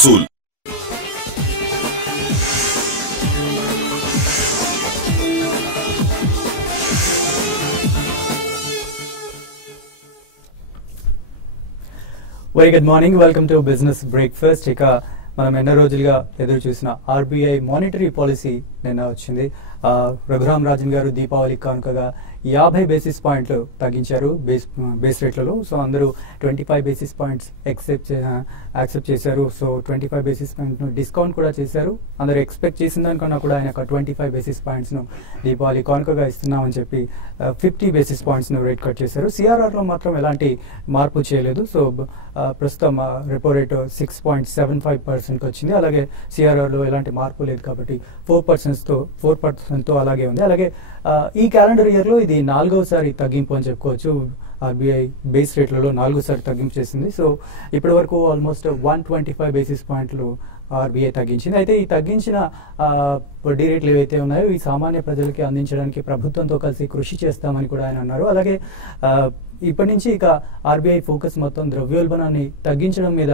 वसूल। Very good morning, welcome to business breakfast. ఇక మనం ఎన్నో రోజులుగా ఎదురు చూసిన ఆర్బీఐ మానిటరీ పాలసీ నిన్న వచ్చింది. రఘురామ్ రాజన్ గారు దీపావళి కానుకగా 50 బేసిస్ పాయింట్లు తగ్గించారు బేస్ రేట్లలో. సో అందరూ 25 బేసిస్ పాయింట్స్ యాక్సెప్ట్ చేశారు. సో 25 బేసిస్ పాయింట్ డిస్కౌంట్ కూడా చేశారు. అందరూ ఎక్స్పెక్ట్ చేసిన దానికన్నా కూడా ఆయన 25 బేసిస్ పాయింట్స్ ను దీపావళి కానుకగా ఇస్తున్నామని చెప్పి 50 బేసిస్ పాయింట్స్ ను రేట్ కట్ చేశారు. సిఆర్ఆర్ లో మాత్రం ఎలాంటి మార్పు చేయలేదు. సో ప్రస్తుతం రెపో రేట్ 6.75% వచ్చింది. అలాగే సిఆర్ఆర్ లో ఎలాంటి మార్పు లేదు కాబట్టి 4% తో అలాగే ఉంది. అలాగే ఈ క్యాలెండర్ ఇయర్ లో ఇది 4వసారి తగ్గింపు అని చెప్పుకోవచ్చు. ఆర్బీఐ బేస్ రేట్లలో 4సారి తగ్గింపు చేసింది. సో ఇప్పటి వరకు ఆల్మోస్ట్ 125 బేసిస్ పాయింట్లు ఆర్బీఐ తగ్గించింది. అయితే ఈ తగ్గించిన వడ్డీ రేట్లు ఏవైతే ఉన్నాయో ఈ సామాన్య ప్రజలకి అందించడానికి ప్రభుత్వంతో కలిసి కృషి చేస్తామని కూడా ఆయన అన్నారు. అలాగే ఇప్పటి నుంచి ఇక ఆర్బీఐ ఫోకస్ మొత్తం ద్రవ్యోల్బణాన్ని తగ్గించడం మీద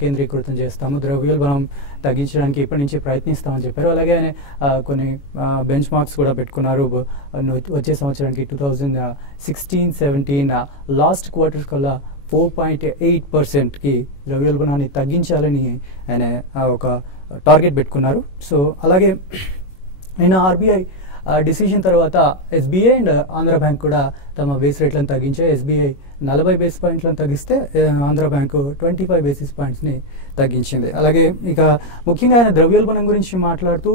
కేంద్రీకృతం చేస్తాము, ద్రవ్యోల్బణం తగ్గించడానికి ఇప్పటి నుంచి ప్రయత్నిస్తామని చెప్పారు. అలాగే ఆయన కొన్ని బెంచ్ మార్క్స్ కూడా పెట్టుకున్నారు. వచ్చే సంవత్సరానికి 2016-17 లాస్ట్ క్వార్టర్ కల్లా 4.8%కి ద్రవ్యోల్బణాన్ని తగ్గించాలని ఆయన ఒక టార్గెట్ పెట్టుకున్నారు. సో అలాగే ఆయన ఆర్బీఐ డిసిషన్ తర్వాత ఎస్బీఐ అండ్ ఆంధ్ర బ్యాంక్ కూడా తమ బేస్ రేట్లను తగ్గించాయి. ఎస్బీఐ 40 బేస్ పాయింట్లను తగ్గిస్తే ఆంధ్ర బ్యాంకు 25 బేసిస్ పాయింట్స్ ని తగ్గించింది. అలాగే ఇక ముఖ్యంగా ఆయన ద్రవ్యోల్బణం గురించి మాట్లాడుతూ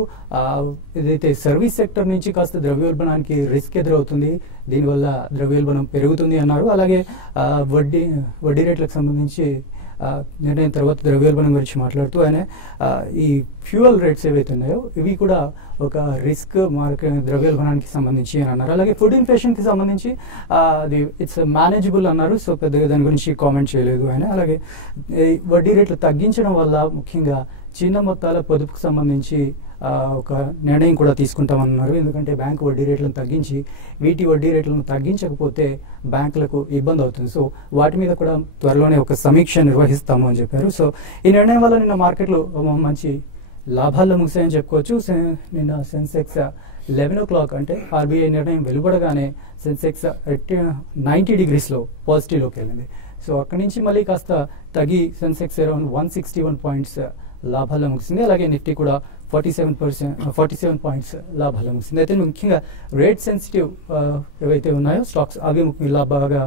ఏదైతే సర్వీస్ సెక్టర్ నుంచి కాస్త ద్రవ్యోల్బణానికి రిస్క్ ఎదురవుతుంది, దీనివల్ల ద్రవ్యోల్బణం పెరుగుతుంది అన్నారు. అలాగే వడ్డీ రేట్లకు సంబంధించి నిర్ణయం తర్వాత ద్రవ్యోల్బణం గురించి మాట్లాడుతూ ఆయన ఈ ఫ్యూయల్ రేట్స్ ఏవైతే ఉన్నాయో ఇవి కూడా ఒక రిస్క్ మార్కెట్ ద్రవ్యోల్బణానికి సంబంధించి అని అన్నారు. అలాగే ఫుడ్ ఇన్ఫ్లేషన్ కి సంబంధించి అది ఇట్స్ మేనేజబుల్ అన్నారు. సో పెద్దగా దాని గురించి కామెంట్ చేయలేదు ఆయన. అలాగే వడ్డీ రేట్లు తగ్గించడం వల్ల ముఖ్యంగా చిన్న మొత్తాల పొదుపుకు సంబంధించి ఒక నిర్ణయం కూడా తీసుకుంటామన్నారు. ఎందుకంటే బ్యాంకు వడ్డీ రేట్లను తగ్గించి వీటి వడ్డీ రేట్లను తగ్గించకపోతే బ్యాంకులకు ఇబ్బంది అవుతుంది. సో వాటి మీద కూడా త్వరలోనే ఒక సమీక్ష నిర్వహిస్తాము అని చెప్పారు. సో ఈ నిర్ణయం వల్ల నిన్న మార్కెట్లు మంచి లాభాల్లో ముగిసాయని చెప్పుకోవచ్చు. నిన్న సెన్సెక్స్ 11 o'clock అంటే ఆర్బీఐ నిర్ణయం వెలువడగానే సెన్సెక్స్ 90 degrees పాజిటివ్లోకి వెళ్ళింది. సో అక్కడి నుంచి మళ్ళీ కాస్త తగ్గి సెన్సెక్స్ అరౌండ్ 161 పాయింట్స్ లాభాల్లో ముగిసింది. అలాగే నిఫ్టీ కూడా 47 పాయింట్స్ లాభాల్లో ముగిసింది. అయితే ముఖ్యంగా రేట్ సెన్సిటివ్ ఏవైతే ఉన్నాయో స్టాక్స్ అవి బాగా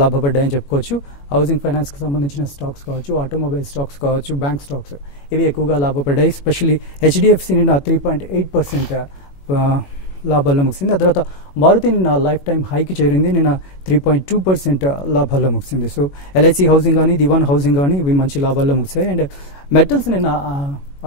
లాభపడ్డాయని చెప్పుకోవచ్చు. హౌసింగ్ ఫైనాన్స్ కి సంబంధించిన స్టాక్స్ కావచ్చు, ఆటోమొబైల్ స్టాక్స్ కావచ్చు, బ్యాంక్ స్టాక్స్ ఇవి ఎక్కువగా లాభపడ్డాయి. ఎస్పెషల్లీ హెచ్డిఎఫ్సి నిన్న 3.8% లాభాల్లో ముగిసింది. ఆ తర్వాత మారుతి నిన్న లైఫ్ టైం హైకి చేరింది, నిన్న 3.2% లాభాల్లో ముగిసింది. సో ఎల్ఐసి హౌసింగ్ కానీ దివాన్ హౌసింగ్ కానీ ఇవి మంచి లాభాల్లో ముగిసాయి. అండ్ మెటల్స్ నిన్న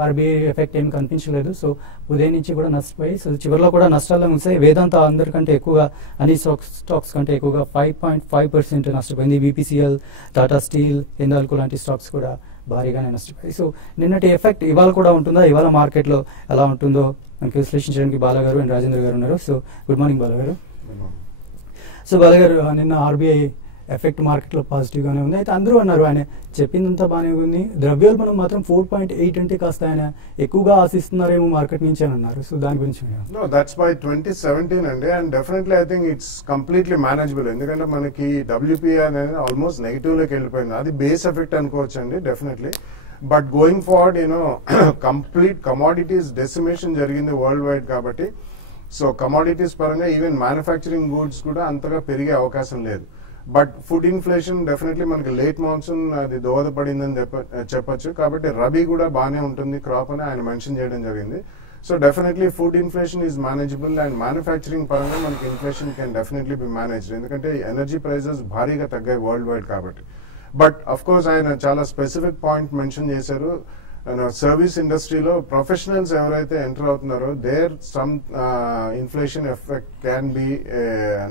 ఆర్బీఐ ఎఫెక్ట్ ఏం కనిపించలేదు. సో ఉదయం నుంచి కూడా నష్టపోయి సో చివరిలో కూడా నష్టాల్లో ముగిసాయి. వేదాంత అందరికంటే ఎక్కువగా అన్ని స్టాక్స్ కంటే ఎక్కువగా 5.5% నష్టపోయింది. బీపీసీఎల్, టాటా స్టీల్, హిందాల్కో లాంటి స్టాక్స్ కూడా భారీగానే నష్టపోయాయి. సో నిన్నటి ఎఫెక్ట్ ఇవాళ కూడా ఉంటుందా, ఇవాళ మార్కెట్లో ఎలా ఉంటుందో మనకి విశ్లేషించడానికి బాలా గారు అండ్ రాజేంద్ర గారు ఉన్నారు. సో గుడ్ మార్నింగ్ బాలా గారు. సో బాలా గారు, నిన్న ఆర్బీఐ ఎఫెక్ట్ మార్కెట్లో పాజిటివ్గానే ఉంది. అయితే అందరూ అన్నారు ఆయన చెప్పిందంతా బాగానే ఉంది, ద్రవ్యోల్బణం మాత్రం 4.8 అంటే కాస్త ఆయన ఎక్కువగా ఆశిస్తున్నారేమో మార్కెట్ నుంచి అని అన్నారు. సో దాని గురించి దట్స్ బై 2017 అండి. And definitely I think it's completely manageable. ఎందుకంటే మనకి డబ్ల్యూపీఐ అనేది ఆల్మోస్ట్ నెగిటివ్ లోకి వెళ్ళిపోయింది. అది బేస్ ఎఫెక్ట్ అనుకోవచ్చు అండి definitely. But going forward complete commodities decimation జరిగింది వరల్డ్ వైడ్ కాబట్టి సో కమోడిటీస్ పరంగా ఈవెన్ మ్యానుఫ్యాక్చరింగ్ గూడ్స్ కూడా అంతగా పెరిగే అవకాశం లేదు. బట్ ఫుడ్ ఇన్ఫ్లేషన్ డెఫినెట్లీ మనకి లేట్ మాన్సూన్ అది దోహదపడిందని చెప్పొచ్చు. కాబట్టి రబీ కూడా బాగానే ఉంటుంది క్రాప్ అని ఆయన మెన్షన్ చేయడం జరిగింది. So definitely food inflation is manageable and manufacturing పరంగా మనకి inflation can definitely be managed. ఎందుకంటే ఎనర్జీ ప్రైజెస్ భారీగా తగ్గాయి వరల్డ్ వైడ్ కాబట్టి. బట్ అఫ్ కోర్స్ ఆయన చాలా స్పెసిఫిక్ పాయింట్ మెన్షన్ చేశారు. సర్వీస్ ఇండస్ట్రీలో ప్రొఫెషనల్స్ ఎవరైతే ఎంటర్ అవుతున్నారో there some inflation effect can be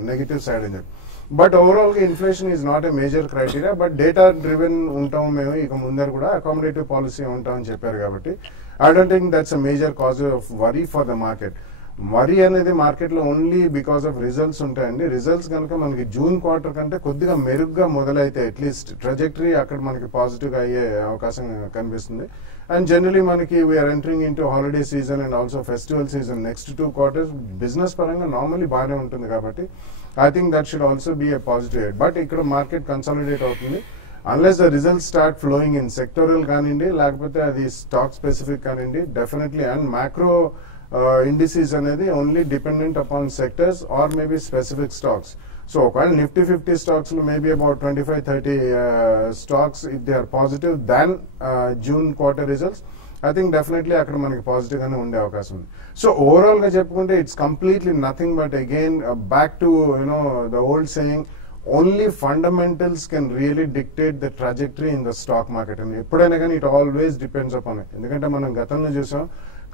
negative side అని చెప్పి. బట్ ఓవరాల్ గా inflation is not a major criteria. But data driven ఉంటాం మేము ఇక ముందర కూడా అకామిడేటివ్ పాలసీ ఉంటామని చెప్పారు కాబట్టి I don't think that's a major cause of worry for the market. వరి అనేది మార్కెట్ లో ఓన్లీ బికాస్ ఆఫ్ రిజల్ట్స్ ఉంటాయండి. రిజల్ట్స్ కనుక మనకి జూన్ క్వార్టర్ కంటే కొద్దిగా మెరుగ్గా మొదలైతే అట్లీస్ట్ ట్రజెక్టరీ అక్కడ మనకి పాజిటివ్ గా అయ్యే అవకాశం కనిపిస్తుంది. అండ్ జనరలీ మనకి we're entering in to holiday season and also festival season. Next 2 quarters business పరంగా నార్మల్లీ బాగానే ఉంటుంది కాబట్టి I think that should also be a positive. But ఇక్కడ మార్కెట్ కన్సాలిడేట్ అవుతుంది unless the results start flowing in sectoral కానివ్వండి, లేకపోతే అది stock specific కానివ్వండి డెఫినెట్లీ. అండ్ మ్యాక్రో indices అనేది only dependent upon sectors or maybe specific stocks. So ఒకవేళ Nifty 50 stocks లో maybe about 25-30 stocks if they are positive than June quarter results, I think definitely అక్కడ మనకి positive గానే ఉండే అవకాశం ఉంది. సో ఓవరాల్ గా చెప్పుకుంటే it's completely nothing but again back to you know the old saying, only fundamentals can really dictate the trajectory in the stock market. And ఎప్పుడైనా కానీ it always depends upon it. ఎందుకంటే మనం గతంలో చూసాం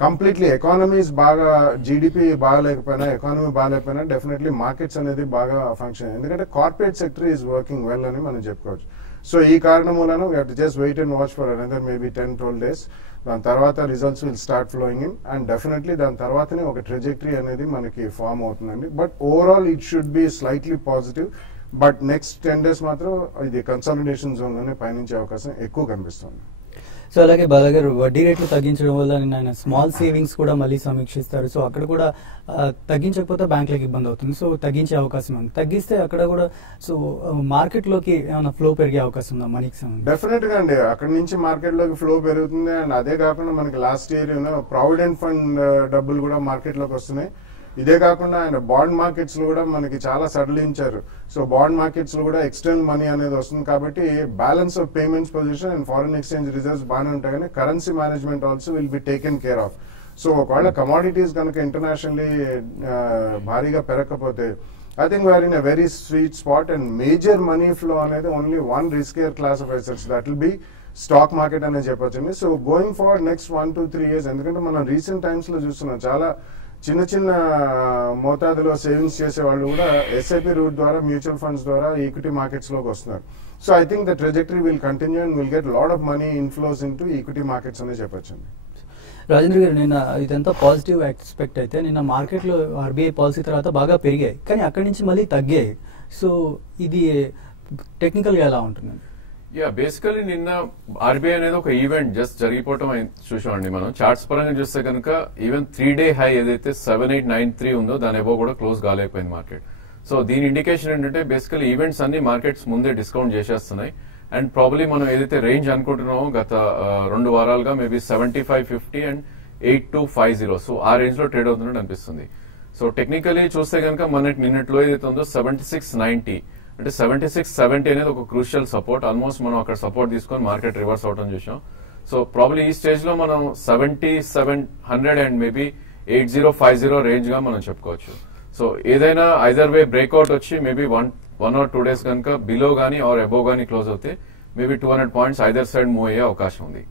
కంప్లీట్లీ ఎకానమీస్ బాగా, GDP బాగాలేకపోయినా, economy బాగాలేకపోయినా definitely markets అనేది బాగా ఫంక్షన్. ఎందుకంటే corporate sector is working well అని మనం చెప్పుకోవచ్చు. సో ఈ కారణం మూలన we have to just wait and watch for another maybe 10-12 days. దాని తర్వాత results will start flowing in and definitely దాని తర్వాతనే ఒక ట్రెజెక్టరీ అనేది మనకి ఫామ్ అవుతుందండి. But overall it should be slightly positive. But next 10 days మాత్రం ఇది కన్సాలిడేషన్ జోన్ లోనే పయనించే అవకాశం ఎక్కువ కనిపిస్తుంది. సో అలాగే బాలాగారు వడ్డీ రేట్లు తగ్గించడం వల్ల ఆయన స్మాల్ సేవింగ్స్ కూడా మళ్ళీ సమీక్షిస్తారు. సో అక్కడ కూడా తగ్గించకపోతే బ్యాంకులకు ఇబ్బంది అవుతుంది. సో తగ్గించే అవకాశం ఉంది. తగ్గిస్తే అక్కడ కూడా సో మార్కెట్ లోకి ఏమైనా ఫ్లో పెరిగే అవకాశం ఉందా మనీకి సంబంధించి? డెఫినెట్ గా అండి, అక్కడ నుంచి మార్కెట్ లోకి ఫ్లో పెరుగుతుంది. అండ్ అదే కాకుండా మనకి లాస్ట్ ఇయర్ ప్రావిడెంట్ ఫండ్ డబ్బులు కూడా మార్కెట్ లోకి వస్తున్నాయి. ఇదే కాకుండా ఆయన బాండ్ మార్కెట్స్ లో కూడా మనకి చాలా సడలించారు. సో బాండ్ మార్కెట్స్ లో కూడా ఎక్స్టర్నల్ మనీ అనేది వస్తుంది కాబట్టి balance of payments position and foreign exchange reserves బాగానే ఉంటాయి, కానీ currency management also will be taken care of. So ఒకవేళ కమాడిటీస్ కనుక ఇంటర్నేషనల్లీ భారీగా పెరగకపోతే I think we're in a very sweet spot. And major money flow అనేది only one riskier class of assets, that will be stock market అనేది చెప్పొచ్చండి. So going forward next 1-3 years, ఎందుకంటే మనం recent times లో చూస్తున్నాం చాలా చిన్న చిన్న మోతాదులో సేవింగ్స్ చేసే వాళ్ళు కూడా ఎస్ఐపి రూట్ ద్వారా, మ్యూచువల్ ఫండ్స్ ద్వారా ఈక్విటీ మార్కెట్స్ లోకి వస్తున్నారు. So I think the trajectory will continue and will get lot of money inflows in to equity markets అనే చెప్పొచ్చండి. రాజేంద్ర గారు, నిన్న ఇదంతా పాజిటివ్ ఎక్స్పెక్ట్ అయితే నిన్న మార్కెట్లో ఆర్బీఐ పాలసీ తర్వాత బాగా పెరిగాయి, కానీ అక్కడి నుంచి మళ్ళీ తగ్గాయి. సో ఇది టెక్నికల్ గా ఎలా ఉంటుంది? బేసికలీ నిన్న ఆర్బీఐ అనేది ఒక ఈవెంట్ జస్ట్ జరిగిపోవటం చూసామండి. మనం చార్ట్స్ పరంగా చూస్తే కనుక ఈవెన్ 3-day హై ఏదైతే 7893 ఉందో దాని ఎబో కూడా క్లోజ్ కాలేకపోయింది మార్కెట్. సో దీని ఇండికేషన్ ఏంటంటే బేసికలీ ఈవెంట్స్ అన్ని మార్కెట్స్ ముందే డిస్కౌంట్ చేసేస్తున్నాయి. అండ్ ప్రాబ్లీ మనం ఏదైతే రేంజ్ అనుకుంటున్నామో గత 2 వారాలుగా మేబీ 7550 అండ్ 8250, సో ఆ రేంజ్ లో ట్రేడ్ అవుతున్నట్టు అనిపిస్తుంది. సో టెక్నికలీ చూస్తే కనుక మనకి నిన్నట్లో ఏదైతే ఉందో 7690 అంటే 7670 అనేది ఒక క్రూషియల్ సపోర్ట్. ఆల్మోస్ట్ మనం అక్కడ సపోర్ట్ తీసుకొని మార్కెట్ రివర్స్ అవటం చూసాం. సో ప్రాబ్లీ ఈ స్టేజ్ లో మనం 7700 అండ్ మేబీ 8050 రేంజ్ గా మనం చెప్పుకోవచ్చు. సో ఏదైనా ఐదర్ వే బ్రేక్అవుట్ వచ్చి మేబీ 1 or 2 days కనుక బిలో గానీ ఆర్ అబోవ్ గానీ క్లోజ్ అవుతే maybe 200 points either side move అయ్యే అవకాశం ఉంది.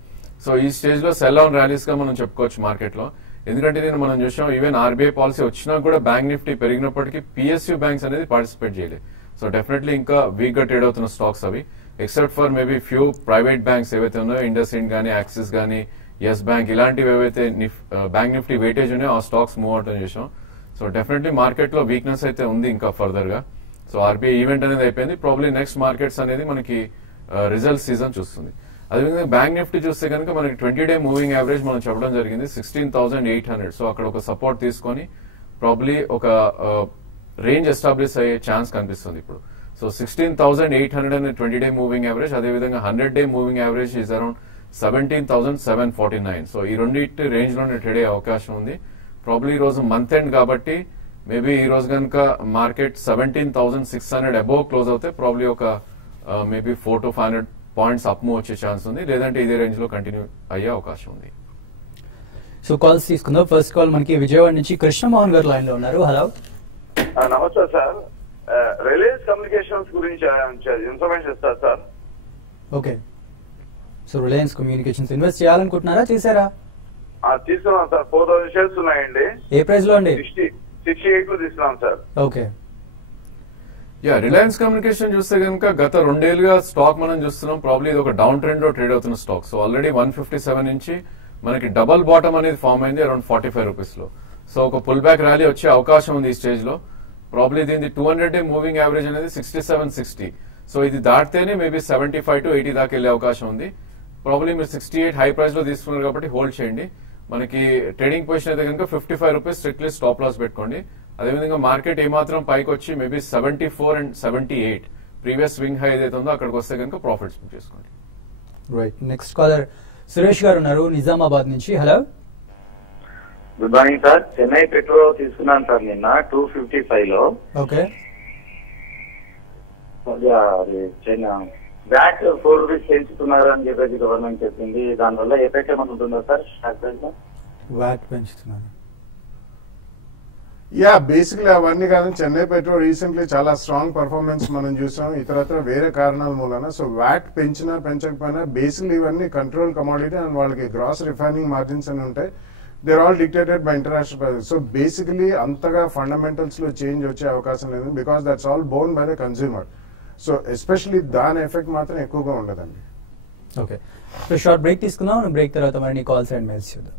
సో ఈ స్టేజ్ లో సెల్ ఆన్ ర్యాలీస్ గా మనం చెప్పుకోవచ్చు మార్కెట్ లో. ఎందుకంటే నేను మనం చూసాం ఈవెన్ ఆర్బీఐ పాలసీ వచ్చినా కూడా బ్యాంక్ నిఫ్టీ పెరిగినప్పటికీ పిఎస్యూ బ్యాంక్స్ అనేది పార్టిసిపేట్ చేయలేదు. సో డెఫినెట్లీ ఇంకా వీక్ గా ట్రేడ్ అవుతున్న స్టాక్స్ అవి, except for maybe few private banks ఏవైతే ఉన్నాయో, ఇండస్ ఇండ్ గానీ, యాక్సిస్ గానీ, ఎస్ బ్యాంక్, ఇలాంటివి ఏవైతే బ్యాంక్ నిఫ్టీ వెయిటేజ్ ఉన్నాయో ఆ స్టాక్స్ మూవ్ అవటం చేసాం. సో డెఫినెట్లీ మార్కెట్ లో వీక్నెస్ అయితే ఉంది ఇంకా ఫర్దర్ గా. సో ఆర్బీఐ ఈవెంట్ అనేది అయిపోయింది. ప్రాబ్లీ నెక్స్ట్ మార్కెట్స్ అనేది మనకి రిజల్ట్ సీజన్ చూస్తుంది. అదేవిధంగా బ్యాంక్ నిఫ్టీ చూస్తే కనుక మనకి 20-day మూవింగ్ యావరేజ్ మనం చెప్పడం జరిగింది 16,800. సో అక్కడ ఒక సపోర్ట్ తీసుకొని ప్రాబ్లీ ఒక రేంజ్ ఎస్టాబ్లిష్ అయ్యే ఛాన్స్ కనిపిస్తుంది ఇప్పుడు. సో 16,800 అనే 20-day మూవింగ్ యావరేజ్, అదేవిధంగా 100-day moving average is around 17,749. So ఈ రెండింటి రేంజ్ లోనే ట్రేడ్ అయ్యే అవకాశం ఉంది. ప్రాబ్లీ ఈ రోజు మంత్ ఎండ్ కాబట్టి మేబీ ఈ రోజు కనుక మార్కెట్ 17,600 అబోవ్ క్లోజ్ అవుతే ప్రాబ్లీ ఒక మేబీ 400-500 points అప్ మూవ్ వచ్చే ఛాన్స్ ఉంది. లేదంటే ఇదే రేంజ్ లో కంటిన్యూ అయ్యే అవకాశం ఉంది. సో కాల్స్ తీసుకుందాం. ఫస్ట్ కాల్ మనకి విజయవాడ నుంచి కృష్ణమోహన్ గారు లైన్ లో ఉన్నారు. హలో, నమస్తే సార్. రిలయన్స్ కమ్యూనికేషన్స్ గురించి ఇన్ఫర్మేషన్ ఇస్తారు sir. Okay, so Reliance communications invest చేయాలనుకుంటున్నారా, చేశారా? తీసుకున్నాం సార్. 4,000 shares ఉన్నాయండి. ఏ ప్రైస్ లో అండి? 68 లో తీసుకున్నాం సార్. ఓకే, రిలయన్స్ కమ్యూనికేషన్ చూస్తే కనుక గత 2 ఏళ్లుగా స్టాక్ మనం చూస్తున్నాం. ప్రాబ్లీ ఇది ఒక డౌన్ ట్రెండ్ లో ట్రేడ్ అవుతున్న స్టాక్. సో ఆల్రెడీ 157 నుంచి మనకి డబల్ బాటమ్ అనేది ఫామ్ అయింది అరౌండ్ 45 రూపీస్ లో. సో ఒక పుల్ బ్యాక్ ర్యాలీ వచ్చే అవకాశం ఉంది ఈ స్టేజ్ లో. ప్రాబ్లీ దీని 200-day మూవింగ్ యావరేజ్ అనేది 67-60. సో ఇది దాటితేనే మేబీ 75 to 80 దాకా వెళ్ళే అవకాశం ఉంది. ప్రాబ్లీ మీరు 68 హై ప్రైస్ లో తీసుకున్నారు కాబట్టి హోల్డ్ చేయండి. మనకి ట్రేడింగ్ పొజిషన్ అయితే కనుక 55 రూపీస్ స్ట్రిక్ట్లీ స్టాప్ లాస్ పెట్టుకోండి. అదేవిధంగా మార్కెట్ ఏమాత్రం పైకి వచ్చి maybe 74 and 78 previous swing high ఏదైతే ఉందో అక్కడికి వస్తే కనుక ప్రాఫిట్స్ బుక్ చేసుకోండి. రైట్, నెక్స్ట్ కాలర్ సురేష్ గారు ఉన్నారు నిజామాబాద్ నుంచి. Hello, good morning sir. Chennai petrol తీసుకున్నాను సార్ నిన్న 255 లో. ఓకే, అది బ్యాక్ 4 రూపీస్ పెంచుతున్నారు అని చెప్పేసి గవర్నమెంట్ చెప్పింది. దానివల్ల ఎఫెక్ట్ ఏమైనా ఉంటుందా సార్ స్టాక్ ప్రైస్ లో? వ్యాట్ పెంచుతున్నారు. యా, బేసిక్లీ అవన్నీ కాదు. చెన్నై పెట్రోల్ రీసెంట్లీ చాలా స్ట్రాంగ్ పర్ఫార్మెన్స్ మనం చూసాం, ఇతరత్ర వేరే కారణాల మూలన. సో వ్యాట్ పెంచినా పెంచకపోయినా బేసిక్లీ ఇవన్నీ కంట్రోల్ కమోడిటీ అండ్ వాళ్ళకి గ్రాస్ రిఫైనింగ్ మార్జిన్స్ అని ఉంటాయి. They're all dictated by international prices. So basically అంతగా ఫండమెంటల్స్ లో చేంజ్ వచ్చే అవకాశం లేదు, because that's all borne by the consumer. So especially దాని ఎఫెక్ట్ మాత్రం ఎక్కువగా ఉండదండి. ఓకే, సో షార్ట్ బ్రేక్ తీసుకుందాం. బ్రేక్ తర్వాత మరి కాల్స్ అండ్ మెయిల్స్ చూద్దాం.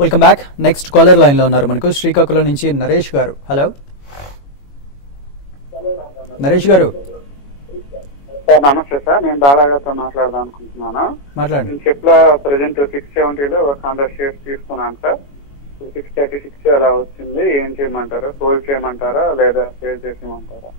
Welcome back. Next caller line లో ఉన్నారు మనకు శ్రీకాకుళం నుంచి నరేష్ గారు. హలో నరేష్ గారు. నమస్తే సార్, నేను బాలాగారితో మాట్లాడదాం అనుకుంటున్నాను. మాట్లాడండి. నేను చెప్పలా ప్రెసెంట్ 670 ఒక 100 షేర్స్ తీసుకున్నాను సార్. 636 అలా వచ్చింది. ఏం చేయమంటారా? హోల్డ్ చేయమంటారా లేదా సేల్ చేసేయమంటారా?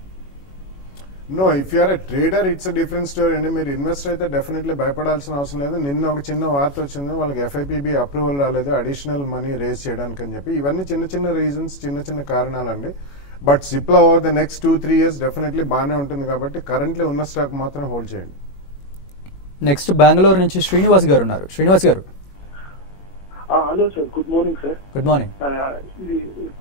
No, if you're a trader it's different story అండి. మీరు ఇన్వెస్టర్ అయితే డెఫినెట్లీ భయపడాల్సిన అవసరం లేదు. నిన్న ఒక చిన్న వార్త వచ్చింది, వాళ్ళకి FIPB అప్రూవల్ రాలేదు అడిషనల్ మనీ రేజ్ చేయడానికి అని చెప్పి. ఇవన్నీ చిన్న చిన్న రీజన్స్, చిన్న చిన్న కారణాలండి. But Cipla over the next 2-3 years definitely బాగానే ఉంటుంది కాబట్టి కరెంట్లీ ఉన్న స్టాక్ మాత్రం హోల్డ్ చేయండి. నెక్స్ట్ బెంగళూరు నుంచి శ్రీనివాస్ గారు ఉన్నారు. శ్రీనివాస్ గారు. Hello sir, good morning sir. Good morning.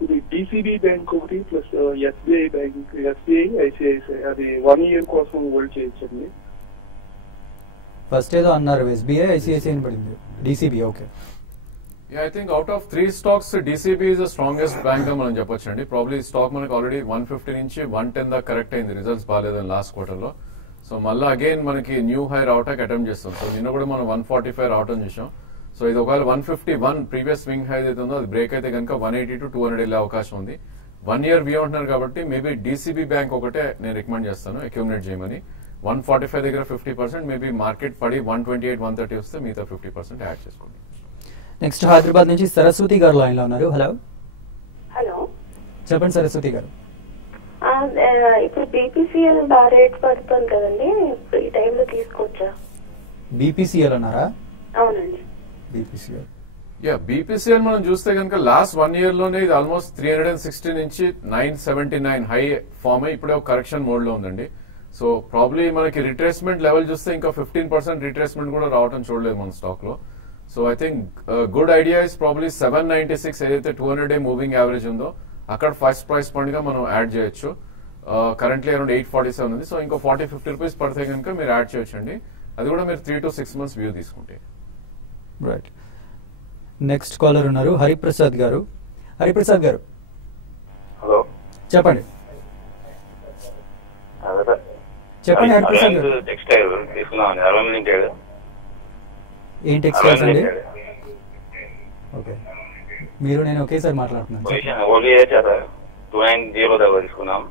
ఇది DCB బ్యాంక్ ఒకటి plus SBI bank, SBI ICICI అది 1 year కోసం హోల్డ్ చేయొచ్చండి. ఫస్ట్ ఏదో అన్నారు SBI ICICI అని పడింది. DCB. Okay. I think out of 3 stocks DCB is the strongest bank గా మనం చెప్పొచ్చు అండి. ప్రాబ్లీ స్టాక్ మనకి ఆల్రెడీ 150 నుంచి 110 దాకా కరెక్ట్ అయింది, రిజల్ట్స్ బాగాలేదని లాస్ట్ క్వార్టర్ లో. సో మళ్ళీ అగైన్ మనకి న్యూ హై రావటానికి అటెంప్ట్ చేస్తాం. సో నిన్న కూడా మనం 145 రావటం చూసాం. సో ఇది ఒకవేళ 151 ప్రీవియస్ స్వింగ్ హై ఏదైతే ఉందో అది బ్రేక్ అయితే కనుక 180 to 200 వెళ్ళే అవకాశం ఉంది. 1 year వ్యూ ఉంటున్నారు కాబట్టి మేబీ DCB బ్యాంక్ ఒకటే నేను రికమెండ్ చేస్తాను అక్యూమిలేట్ చేయమని. 145 దగ్గర 50%, మేబీ మార్కెట్ పడి 128, 130 వస్తే మిగతా 50% యాడ్ చేసుకోండి. నెక్స్ట్ హైదరాబాద్ నుంచి సరస్వతి గారు లైన్ లో ఉన్నారు. హలో. హలో, చెప్పండి సరస్వతి గారు. ఇప్పుడు BPCL బాగా రేట్ పడుతుంది కదండి, ఈ టైంలో తీసుకోవచ్చా? BPCL అన్నారా? అవునండి. BPCL. BPCL మనం చూస్తే కనుక లాస్ట్ 1 year లోనే ఇది ఆల్మోస్ట్ 360 నుంచి 979 హై ఫామ్ అయ్యి ఇప్పుడే ఒక కరెక్షన్ మోడ్ లో ఉందండి. సో ప్రాబ్లీ మనకి రిట్రేస్మెంట్ లెవెల్ చూస్తే ఇంకా 15% రిట్రేస్మెంట్ కూడా రావడం చూడలేదు మన స్టాక్ లో. So I think good idea is probably 796 ఏదైతే 200-day మూవింగ్ యావరేజ్ ఉందో అక్కడ ఫస్ట్ ప్రైస్ పాయింట్ గా మనం యాడ్ చేయొచ్చు. కరెంట్లీ అరౌండ్ 847 ఉంది. సో ఇంకో 40-50 రూపీస్ పడితే కనుక మీరు యాడ్ చేయొచ్చండి. అది కూడా మీరు 3 to 6 months వ్యూ తీసుకుంటే. రైట్. నెక్స్ట్ కాలర్ ఉన్నారు హరిప్రసాద్ గారు. హరిప్రసాద్ గారు. హలో, చెప్పండి. చెప్పండి హరిప్రసాద్ గారు. టెక్స్టైల్ తీసుకున్నాం, అరవై లిమిటెడ్. ఏం టెక్స్టైల్స్ అండి? ఓకే, మీరు నేను ఒకేసారి మాట్లాడుతున్నాను. 290 దగ్గర తీసుకున్నాం.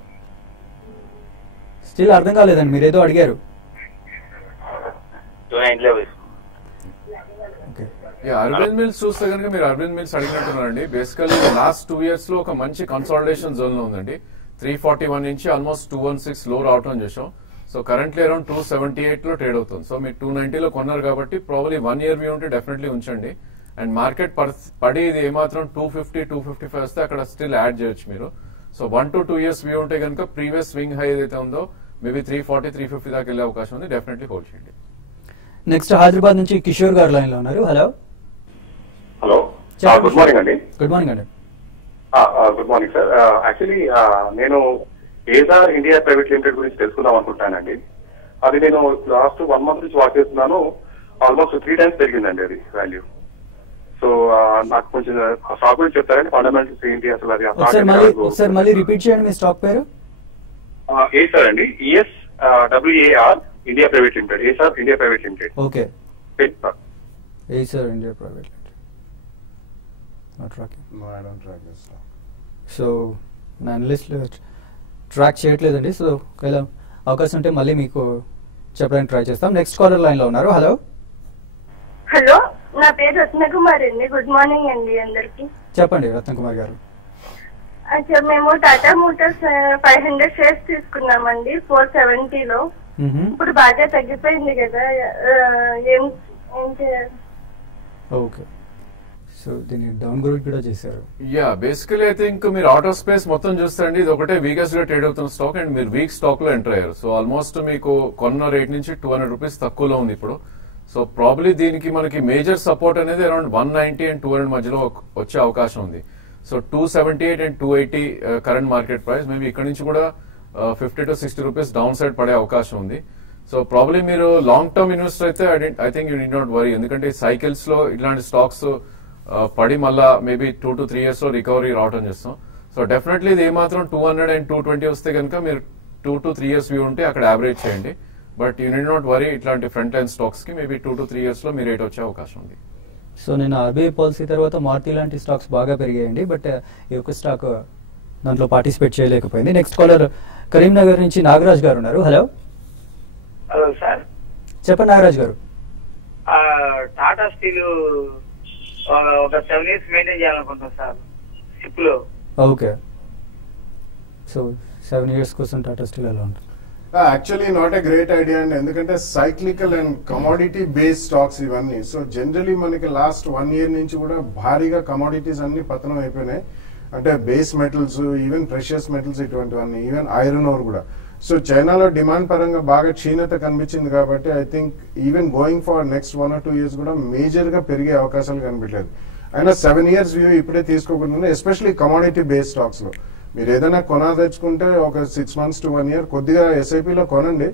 స్టిల్ అర్థం కాలేదండి, మీరు ఏదో అడిగారు. 290 అరవింద్ మిల్స్ చూస్తే కనుక మీరు అరవింద్ మిల్స్ అడిగినట్టున్నారండి. బేసికల్లీ లాస్ట్ 2 years లో ఒక మంచి కన్సాలిడేషన్ జోన్ లో ఉందండి. 341 నుంచి ఆల్మోస్ట్ 216 లో రావటం చేసాం. సో కరెంట్లీ అరౌండ్ 278 లో ట్రేడ్ అవుతుంది. సో మీరు 290 లో కొన్నారు కాబట్టి ప్రాబ్లీ 1 year వ్యూ ఉంటే డెఫినెట్లీ ఉంచండి. అండ్ మార్కెట్ పడి ఇది ఏమాత్రం 250, 255 వస్తే అక్కడ స్టిల్ యాడ్ చేయొచ్చు మీరు. సో 1 to 2 years వ్యూ ఉంటే కనుక ప్రీవియస్ స్వింగ్ హై ఏదైతే ఉందో మేబీ 340, 350 దాకా వెళ్ళే అవకాశం ఉంది. డెఫినెట్లీ హోల్డ్ చేయండి. నెక్స్ట్ హైదరాబాద్ నుంచి కిషోర్ గారు లైన్ లో ఉన్నారు. హలో. హలో, గుడ్ మార్నింగ్ అండి. గుడ్ మార్నింగ్ అండి. Good morning sir. యాక్చువల్లీ నేను ఏదా ఇండియా ప్రైవేట్ లిమిటెడ్ గురించి తెలుసుకుందాం అనుకుంటానండి. అది నేను లాస్ట్ 1 month నుంచి వాచ్ చేస్తున్నాను. ఆల్మోస్ట్ 3 times పెరిగిందండి అది వాల్యూ. సో నాకు కొంచెం స్టాక్ గురించి చెప్తారండి, ఫండమెంటల్స్ ఏంటి అసలు అది ఒకసారి మళ్ళీ రిపీట్ చేయండి మీ స్టాక్ పేరు. ఏసార్ అండి, ESWAR India private limited, Esar India private limited. Okay, Esar India private limited. Not tracking. No, I don't track this stock. So నా అనలిస్ట్లో ట్రాక్ చేయట్లేదండి. సో ఒకవేళ అవకాశం ఉంటే మళ్ళీ మీకు చెప్పడానికి ట్రై చేస్తాం. నెక్స్ట్ కాలర్ లైన్ లో ఉన్నారు. హలో హలో, నా పేరు రత్నకుమారి అండి. గుడ్ మార్నింగ్ అండి అందరికి. చెప్పండి రత్నకుమార్ గారు. అచ్చా, మేము టాటా మోటార్స్ 500 షేర్స్ తీసుకున్నామండి 470లో. ఇప్పుడు బాగా తగ్గిపోయింది కదా, ఏం చేయాలి? ఓకే, సో దీన్ని డౌన్ గ్రేడ్ కూడా చేశారు. యా, బేసికలీ ఐ థింక్ మీరు ఆటో స్పేస్ మొత్తం చూస్తారండి, ఇది ఒకటే వీకెస్ట్ గా ట్రేడ్ అవుతున్న స్టాక్ అండ్ మీరు వీక్ స్టాక్ లో ఎంటర్ అయ్యారు. సో ఆల్మోస్ట్ మీకు కొన్న రేట్ నుంచి 200 రూపీస్ తక్కువలో ఉంది ఇప్పుడు. సో ప్రాబ్లీ దీనికి మనకి మేజర్ సపోర్ట్ అనేది అరౌండ్ 190 అండ్ 200 మధ్యలో వచ్చే అవకాశం ఉంది. So 278 and 280 current market price, maybe ఇక్కడ నుంచి కూడా 50 to 60 రూపీస్ డౌన్ సైడ్ పడే అవకాశం ఉంది. సో ప్రాబ్లీ మీరు లాంగ్ టర్మ్ ఇన్వెస్టర్ అయితే I think you need not worry, ఎందుకంటే సైకిల్స్ లో ఇట్లాంటి స్టాక్స్ పడి మళ్ళా మేబీ 2 to 3 years లో రికవరీ రావడం చేస్తాం. సో డెఫినెట్లీ ఇది ఏమాత్రం 200 అండ్ 220 వస్తే కనుక మీరు 2 to 3 years వ్యూ ఉంటే అక్కడ యావరేజ్ చేయండి. But you need not worry, ఇట్లాంటి ఫ్రంట్ లైన్ స్టాక్స్ కి మేబీ 2 to 3 years లో మీ రేట్ వచ్చే అవకాశం ఉంది. సో నేను ఆర్బీఐ పాలసీ తర్వాత మారుతి లాంటి స్టాక్స్ బాగా పెరిగాయండి, బట్ ఈ యొక్క స్టాక్ దాంట్లో పార్టిసిపేట్ చేయలేకపోయింది. నెక్స్ట్ కాలర్ కరీంనగర్ నుంచి నాగరాజ్ గారు ఉన్నారు. హలో హలో సార్, చెప్పండి నాగరాజ్ గారు. టాటా స్టీల్ ఒక 7 years మెయింటైన్ చేయాలనుకుంటున్నాం సార్ షిప్ లో. ఓకే, సో 7 years కోసం టాటా స్టీల్ ఎలా ఉంటుంది? Actually not a great idea అండి, ఎందుకంటే cyclical and commodity based stocks ఇవన్నీ. సో జనరలీ మనకి లాస్ట్ 1 year నుంచి కూడా భారీగా కమోడిటీస్ అన్ని పతనం అయిపోయినాయి. అంటే base metals, even precious metals, ఇటువంటివన్నీ, ఈవెన్ ఐరన్ ఓర్ కూడా. సో చైనాలో డిమాండ్ పరంగా బాగా క్షీణత కనిపించింది కాబట్టి I think even going for next 1 or 2 years కూడా మేజర్ గా పెరిగే అవకాశాలు కనిపించలేదు. అయినా 7 years వ్యూ ఇప్పుడే తీసుకోకుండా, ఎస్పెషల్లీ కమోడిటీ బేస్డ్ స్టాక్స్ లో మీరు ఏదైనా కొనదలుచుకుంటే ఒక 6 months to 1 year కొద్దిగా ఎస్ఐపిలో కొనండి.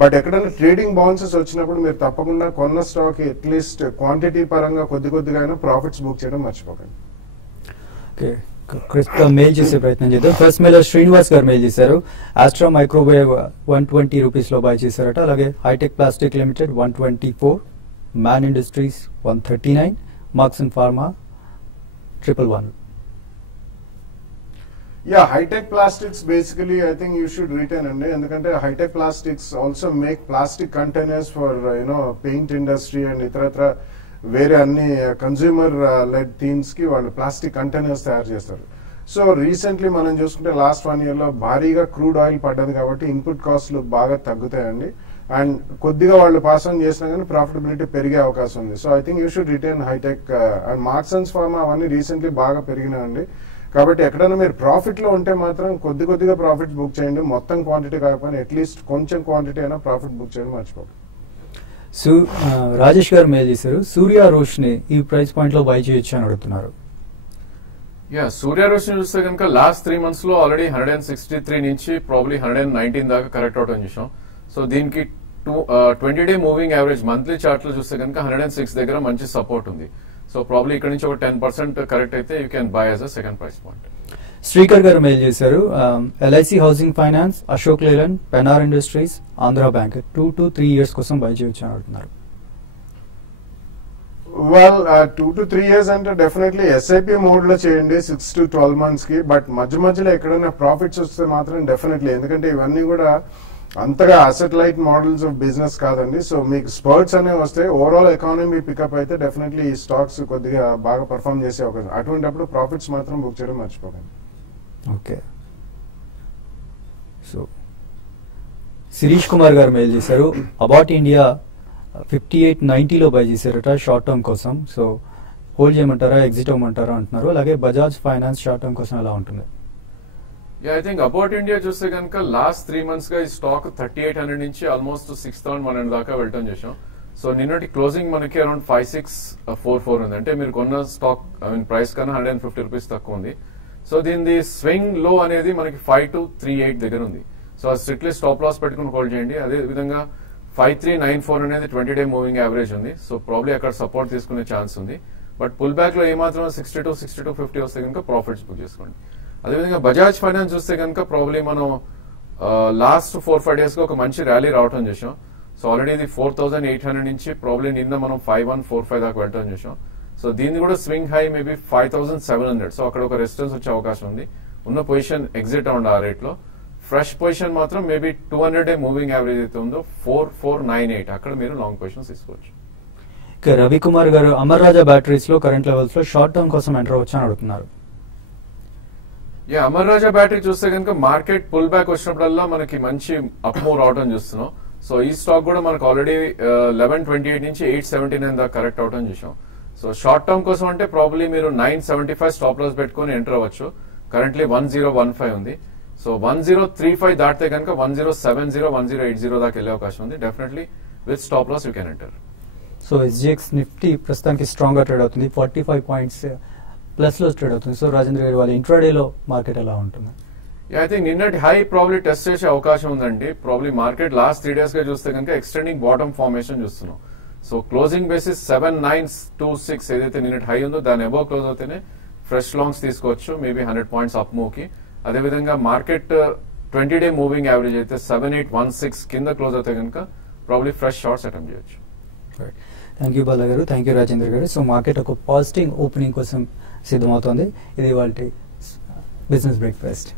బట్ ఎక్కడైనా ట్రేడింగ్ బౌన్సెస్ వచ్చినప్పుడు మీరు తప్పకుండా కొన్న స్టాక్ అట్లీస్ట్ క్వాంటిటీ పరంగా కొద్దిగా అయినా ప్రాఫిట్స్ బుక్ చేయడం మర్చిపోకండి. ఓకే, మెయిల్ చేసే ప్రయత్నం చేద్దాం. First mail Srinivas garu mail చేశారు. ఆస్ట్రా మైక్రోవేవ్ 120 రూపీస్ లో బై చేశారట. అలాగే Hitech Plastic Limited 124, Man Industries 139, Marks and Pharma 111. Yeah, high-tech plastics basically I think you should retain అండి, ఎందుకంటే high-tech plastics also make plastic containers for paint industry and ఇతరత్ర వేరే అన్ని consumer lead themes కి వాళ్ళు plastic containers తయారు చేస్తారు. So recently మనం చూసుకుంటే లాస్ట్ 1 year లో భారీగా క్రూడ్ ఆయిల్ పడ్డది కాబట్టి ఇన్పుట్ కాస్ట్లు బాగా తగ్గుతాయండి. అండ్ కొద్దిగా వాళ్ళు పాస్ ఆన్ చేసినా కానీ ప్రాఫిటబిలిటీ పెరిగే అవకాశం ఉంది. So I think you should retain Hitech and Marks and Pharma అవన్నీ రీసెంట్లీ బాగా పెరిగినాయండి. కాబట్టి ఎక్కడైనా మీరు ప్రాఫిట్ లో ఉంటే మాత్రం కొద్దిగా ప్రాఫిట్ బుక్ చేయండి. మొత్తం క్వాంటిటీ కాకపోయినా అట్లీస్ట్ కొంచెం క్వాంటిటీ అయినా ప్రాఫిట్ బుక్ చేయడం మర్చిపోకండి. రాజేష్ గారు మెయిల్ చేశారు. సూర్య రోష్ని ఈ ప్రైస్ పాయింట్ లో బై చేయొచ్చు అని అడుగుతున్నారు. యా, సూర్య రోష్ని చూస్తే కనుక లాస్ట్ 3 months లో ఆల్రెడీ 163 నుంచి ప్రాబ్లీ 119 దాకా కరెక్ట్ అవడం చూసాం. సో దీనికి 20-day moving average monthly chart లో చూస్తే కనుక 106 దగ్గర మంచి సపోర్ట్ ఉంది. సో ప్రాబ్లీ ఇక్కడ నుంచి ఒక 10% కరెక్ట్ అయితే you can buy as a second price point. Srikar గారు మెయిల్ చేశారు. LIC housing finance, Ashok Leyland, Penar industries, Andhra bank 2 to 3 years కోసం బై చేయొచ్చు అని అడుగుతున్నారు. వెల్ 2 to 3 years అంటే డెఫినెట్లీ ఎస్ఐపి మోడ్ లో చేయండి 6 to 12 months కి. బట్ మధ్యలో ఎక్కడైనా ప్రాఫిట్స్ వస్తే మాత్రం డెఫినెట్లీ, ఎందుకంటే ఇవన్నీ కూడా అంతగా asset light models of business కాదండి. సో మీకు స్పర్ట్స్ అనేవి వస్తే ఓవరాల్ ఎకానమీ పికప్ అయితే డెఫినెట్లీ ఈ స్టాక్స్ కొద్దిగా బాగా పర్ఫామ్ చేసే అవకాశం. అటువంటిప్పుడు ప్రాఫిట్స్ మాత్రం బుక్ చేయడం మర్చిపోకండి. ఓకే, సో శిరీష్ కుమార్ గారు మెయిల్ చేశారు. అబౌట్ ఇండియా 5890 లో బై చేశారట షార్ట్ టర్మ్ కోసం. సో హోల్డ్ చేయమంటారా, ఎగ్జిట్ అవ్వమంటారా అంటున్నారు. అలాగే బజాజ్ ఫైనాన్స్ షార్ట్ టర్మ్ కోసం ఎలా ఉంటుంది? ఐ థింక్ అబౌట్ ఇండియా చూస్తే కనుక లాస్ట్ 3 months గా ఈ స్టాక్ 3800 నుంచి ఆల్మోస్ట్ 6100 దాకా వెళ్ళటం చేసాం. సో నిన్నటి క్లోజింగ్ మనకి అరౌండ్ 5644 ఉంది. అంటే మీరు కొన్న స్టాక్ ప్రైస్ కన్నా 150 రూపీస్ తక్కువ ఉంది. సో దీని స్వింగ్ లో అనేది మనకి 5 to 38 దగ్గర ఉంది. సో అది స్ట్రిక్ట్లీ స్టాప్ లాస్ పెట్టుకుని హోల్డ్ చేయండి. అదే విధంగా 5394 అనేది 20-day మూవింగ్ యావరేజ్ ఉంది. సో ప్రాబ్లీ అక్కడ సపోర్ట్ తీసుకునే ఛాన్స్ ఉంది. బట్ పుల్ బ్యాక్ లో ఏమాత్రం 62-50 వస్తే కనుక ప్రాఫిట్స్ బుక్ చేసుకోండి. అదేవిధంగా బజాజ్ ఫైనాన్స్ చూస్తే కనుక ప్రాబ్లీ మనం లాస్ట్ 4-5 డేస్ గా ఒక మంచి ర్యాలీ రావటం చూసాం. సో ఆల్రెడీ ఇది 4,800 నుంచి ప్రాబ్లీ నిన్న మనం 5,145 దాకా వెళ్ళటం చూసాం. సో దీన్ని కూడా స్వింగ్ హై మేబీ 5,700. సో అక్కడ ఒక రెసిస్టెన్స్ వచ్చే అవకాశం ఉంది. ఉన్న పొజిషన్ ఎగ్జిట్ అవ్వండి ఆ రేట్ లో. ఫ్రెష్ పొజిషన్ మాత్రం మేబీ 200 డే మూవింగ్ యావరేజ్ అయితే ఉందో 4,498 అక్కడ మీరు లాంగ్ పొజిషన్స్ తీసుకోవచ్చు. ఇక రవికుమార్ గారు అమర్ రాజా బ్యాటరీస్ లో కరెంట్ లెవెల్స్ లో షార్ట్ టర్మ్ కోసం ఎంటర్ అవ్వచ్చు అని అడుగుతున్నారు. అమర్ రాజా బ్యాటరీ చూస్తే కనుక మార్కెట్ పుల్ బ్యాక్ వచ్చినప్పుడల్లా మనకి మంచి అప్ మూవ్ రావడం చూస్తున్నాం. సో ఈ స్టాక్ కూడా మనకు ఆల్రెడీ 1128 నుంచి 879 దాకా కరెక్ట్ అవటం చూసాం. సో షార్ట్ టర్మ్ కోసం అంటే ప్రాబ్లీ మీరు 975 స్టాప్ లాస్ పెట్టుకుని ఎంటర్ అవ్వచ్చు. కరెంట్లీ 1015 ఉంది. సో 1035 దాటితే కనుక 1070, 1080 దాకా వెళ్ళే అవకాశం ఉంది. Definitely with stop loss you can enter. So SGX Nifty ప్రస్తుతానికి స్ట్రాంగ్ గా ట్రేడ్ అవుతుంది, 45 పాయింట్స్ ప్లస్ లో ట్రేడ్ అవుతుంది. సో రాజేంద్ర గారు వాళ్ళ ఇంట్రాడేలో మార్కెట్ ఎలా ఉంటుంది? ఐ థింక్ నిన్నటి హై ప్రాబ్లీ టెస్ట్ చేసే అవకాశం ఉందండి. ప్రాబ్లీ మార్కెట్ లాస్ట్ 3 డేస్ గా చూస్తే కనుక ఎక్స్టెండింగ్ బాటమ్ ఫార్మేషన్ చూస్తున్నాం. సో క్లోజింగ్ బేసిస్ 7926 ఏదైతే నిన్నటి హై ఉందో దాని అబౌవ్ క్లోజ్ అవుతేనే ఫ్రెష్ లాంగ్స్ తీసుకోవచ్చు, మేబీ 100 పాయింట్స్ అప్ మూవ్ కి. అదేవిధంగా మార్కెట్ 20 డే మూవింగ్ యావరేజ్ అయితే 7816 కింద క్లోజ్ అవుతే కనుక ప్రాబ్లీ ఫ్రెష్ షార్ట్స్ అటెంప్ట్ చేయొచ్చు. థ్యాంక్ యూ బాలా గారు, థ్యాంక్ యూ రాజేంద్ర గారు. సో మార్కెట్ ఒక పాజిటివ్ ఓపెనింగ్ కోసం సిద్ధమవుతోంది. ఇది వాళ్ళ బిజినెస్ బ్రేక్ఫాస్ట్.